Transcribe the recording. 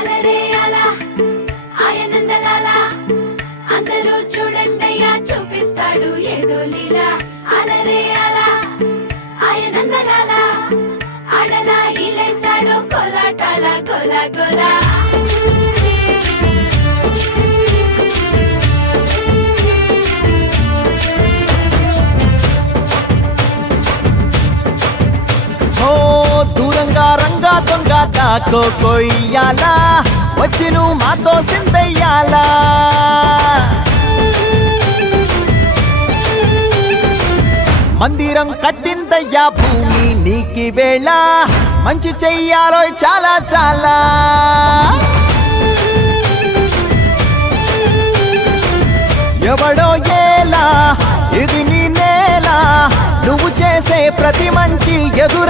అలరే అలా ఆయనందలాల అందరూ చూడండయ్యా చూపిస్తాడు ఏదో లీలా అలరే అలా ఆయనందలాల ఆడలా ఈలేసాడు కోలాటాల కోలా కోలా దూరంగా రంగా దొంగ దాకో కొయ్యాలా వచ్చి నువ్వు మాతో సిందయ్యాలా మందిరం కట్టిందయ్యా భూమి నీకి వేళ మంచి చెయ్యాలో చాలా చాలా ఎవడో ఏలా ఇది నీ నేల నువ్వు చేసే ప్రతి మంచి ఎదుర